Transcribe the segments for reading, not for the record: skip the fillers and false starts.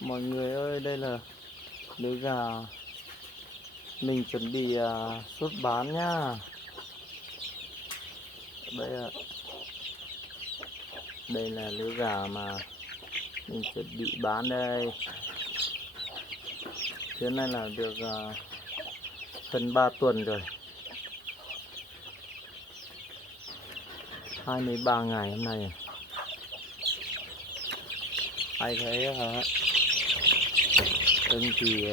Mọi người ơi, đây là lứa gà mình chuẩn bị xuất bán nhá. Đây là lứa gà mà mình chuẩn bị bán đây. Thứ này là được hơn 3 tuần rồi, 23 ngày hôm nay. Ai thấy hả? Ưng thì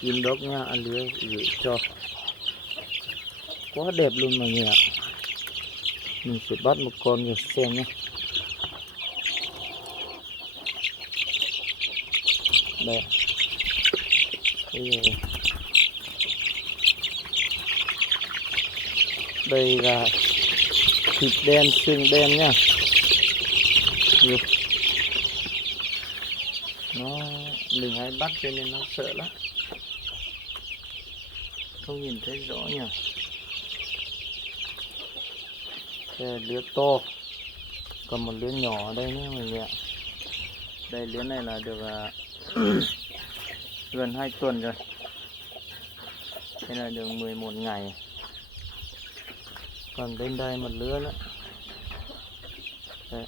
inbox nha, ăn lứa gửi cho. Quá đẹp luôn mọi người ạ. Mình sẽ bắt một con rồi xem nhé. Đây. Đây là thịt đen, xương đen nhá. Mình hay bắt cho nên nó sợ lắm, không nhìn thấy rõ nhỉ. Đây là lứa to, còn một lứa nhỏ ở đây nhé mọi người ạ. Đây lứa này là được gần 2 tuần rồi. Đây là được 11 ngày. Còn bên đây một lứa nữa. Đây.